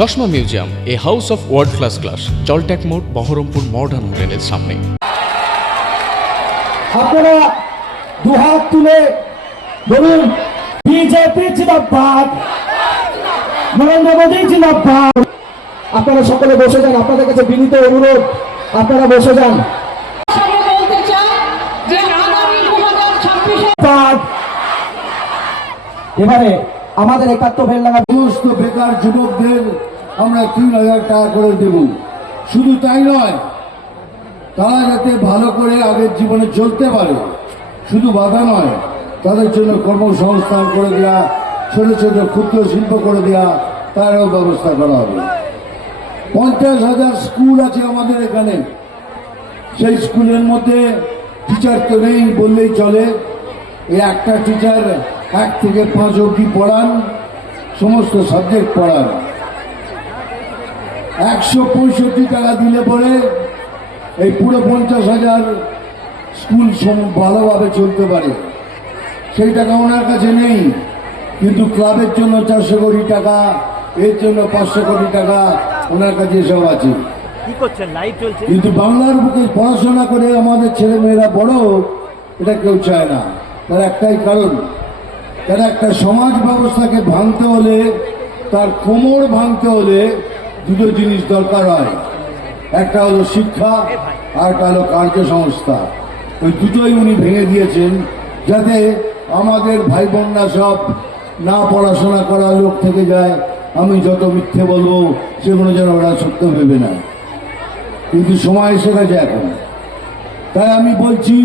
চশমা museum, a house of world class, জলট্যাক মোড়, বহরমপুর মডার্ন হোটেলের সামনে। আপনারা দুহাত তুলে বলুন বিজেপি জিন্দাবাদ, নরেন্দ্র মোদী জিন্দাবাদ। আপনারা সকলে বসে যান, আপনাদের কাছে বিনীত অনুরোধ, আপনারা বসে যান। এবারে আমাদের 71 বেলডাঙ্গা সমস্ত বেকার যুবকদের আমরা 3000 টাকা করে দেব। শুধু তাই নয়, তারা যাতে ভালো করে আগের জীবনে চলতে পারে, শুধু বাধা নয়, তাদের জন্য কর্মসংস্থান করে দেওয়া, ছোট ছোট ক্ষুদ্র শিল্প করে দেওয়া, তারও ব্যবস্থা করা হবে। 50,000 স্কুল আছে আমাদের এখানে। সেই স্কুলের মধ্যে টিচার তো নেই বললেই চলে। এই একটা টিচার 1 থেকে 5 অবধি পড়ান, সমস্ত সাবজেক্ট পড়ান। 165 টাকা দিলে পরে এই পুরো 50,000 স্কুল ভালোভাবে চলতে পারে। সেই টাকা ওনার কাছে নেই, কিন্তু ক্লাবের জন্য 400 কোটি টাকা, এর জন্য 500 কোটি টাকা ওনার কাছে সব আছে। কিন্তু বাংলার বুকে পড়াশোনা করে আমাদের ছেলে মেয়েরা বড়, এটা কেউ চায় না। তার একটাই কারণ, তার একটা সমাজ ব্যবস্থাকে ভাঙতে হলে, তার কোমর ভাঙতে হলে দুটো জিনিস দরকার হয়। একটা হলো শিক্ষা, আর একটা হলো কার্যসংস্থা। ওই দুটোই উনি ভেঙে দিয়েছেন, যাতে আমাদের ভাই বোনরা সব না পড়াশোনা করা লোক থেকে যায়। আমি যত মিথ্যে বলবো সেগুলো যেন ওরা সত্য ভেবে না। কিন্তু সময় এসে গেছে এখন। তাই আমি বলছি,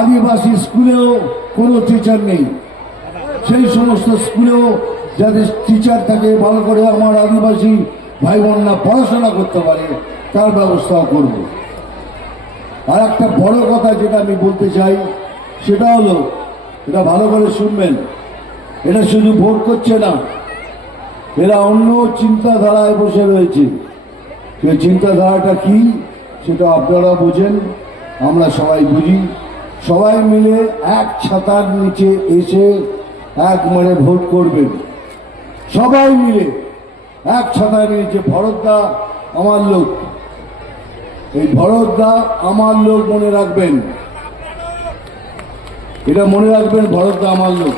আদিবাসী স্কুলেও কোনো টিচার নেই, সেই সমস্ত স্কুলেও যাদের টিচার থাকে, ভালো করে আমার আদিবাসী ভাই বোনরা পড়াশোনা করতে পারে, তার ব্যবস্থাও করব। আর একটা বড় কথা যেটা আমি বলতে চাই, সেটা হলো, এটা ভালো করে শুনবেন, এটা শুধু ভোট করছে না, এরা অন্য চিন্তাধারায় বসে রয়েছে। সেই চিন্তাধারাটা কি সেটা আপনারা বুঝেন, আমরা সবাই বুঝি। সবাই মিলে এক ছাতার নিচে এসে একবারে ভোট করবেন। সবাই মিলে এক ছাতার নিচে। ভরতদা আমার লোক, এই ভরতদা আমার লোক, মনে রাখবেন, এটা মনে রাখবেন, ভরতদা আমার লোক।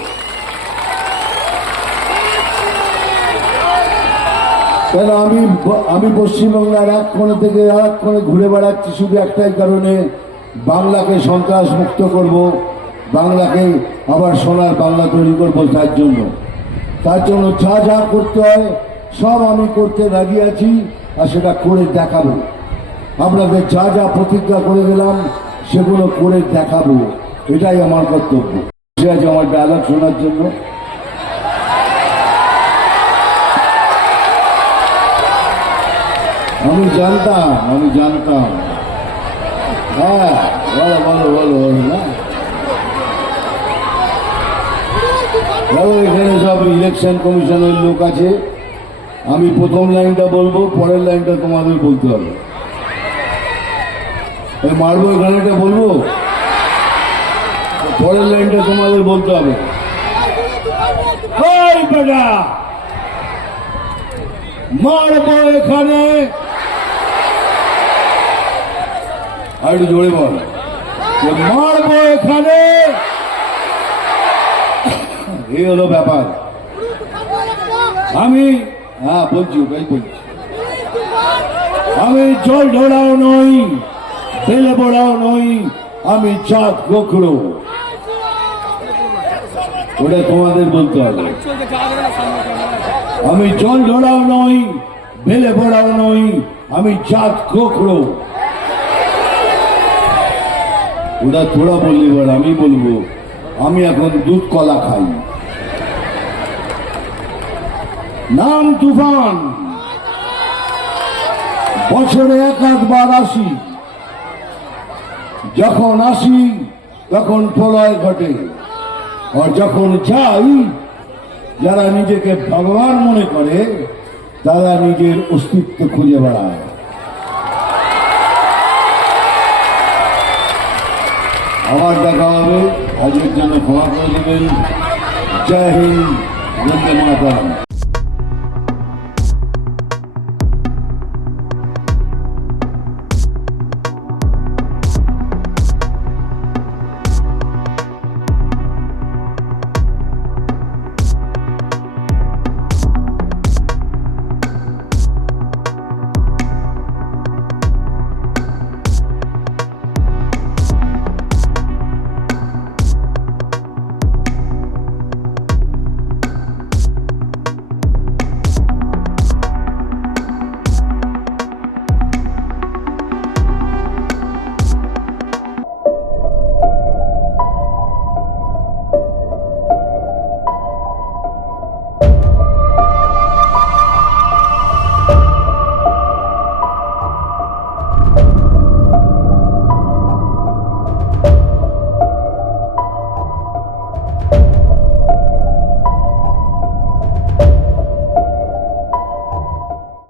কেন আমি পশ্চিমবাংলার এক কোণে থেকে আর এক কোণে ঘুরে বেড়াচ্ছি শুধু একটাই কারণে, বাংলাকে সন্ত্রাস মুক্ত করব, বাংলাকে আবার সোনার বাংলা তৈরি করবো। তার জন্য যা যা করতে হয় সব আমি করতে রাজি আছি, আর সেটা করে দেখাবো। আপনাদের যা যা প্রতিজ্ঞা করে গেলাম সেগুলো করে দেখাবো, এটাই আমার কর্তব্য। সে আছে আমার ডায়লগ শোনার জন্য। আমি জানতাম। হ্যাঁ, বলো না। এখানে সব ইলেকশন কমিশনের লোক আছে। আমি প্রথম লাইনটা বলবো, পরের লাইনটা তোমাদের বলতে হবে। মারবো এখানেটা বলবো, পরের লাইনটা তোমাদের বলতে হবে। মারবো এখানে, আর একটু জোরে বল, মারবো এখানে। এই হলো ব্যাপার। আমি বলছি, আমি জল ঢোড়াও নই, বেলে বোড়াও নই, আমি চাঁদ গোখরো। ওটা তোমাদের বলতে হবে। আমি জল ঢোড়াও নই, বেলে বোড়াও নই, আমি চাঁদ গোখরো। ওটা তোরা বললি, এবার আমি বলবো, আমি এখন দুধ কলা খাই। নাম তুফান, বছরে 1-8 আসি। যখন আসি তখন প্রলয় ঘটে, আর যখন যাই, যারা নিজেকে ভগবান মনে করে তারা নিজের অস্তিত্ব খুঁজে বেড়ায়। আবার দেখা হবে, আজকের জন্য ক্ষমা করে দেবেন। জয় হিন্দ, বন্দে মাতরম।